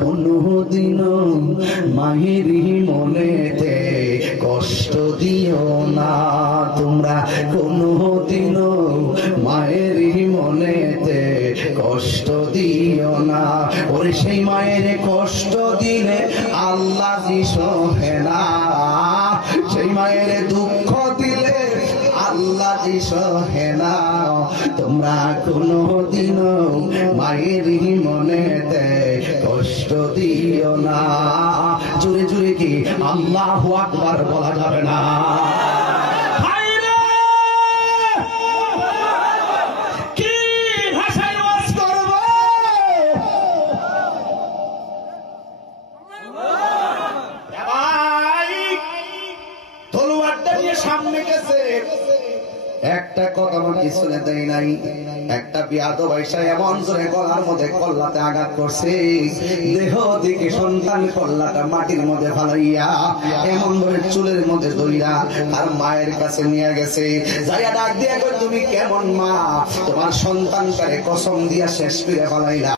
কোনদিনও মাহিরি মনেতে কষ্ট দিও না, তোমরা কোনদিনও মায়েরই মনেতে কষ্ট দিও না। ওরে সেই মায়ের কষ্ট দিলে আল্লাহ জি সহে না, সেই মায়ের দুঃখ দিলে আল্লাহ জি সহে না। তোমরা কোনদিনও মায়েরই মনেতে কষ্ট দিও না। জোরে জোরে কি আল্লাহু আকবার বলা যাবে না? কি ভাষায় ওয়াজ করব? ভাই তলোয়ারটা নিয়ে সামনে গেছে, একটা কথা কি শুনে দেয় নাই। একটা বিয়াদব আইসা এমন জোরে গলার মধ্যে কল্লাতে আঘাত করছে, দেহ দিকে সন্তান কল্লাটা মাটির মধ্যে ফালাইয়া এমন ভাবে চুলের মধ্যে ধইরা আর মায়ের কাছে নিয়ে গেছে। যাইয়া ডাক দিয়া কই, তুমি কেমন মা? তোমার সন্তানটারে কসম দিয়া শেষ করে ফালাইলা।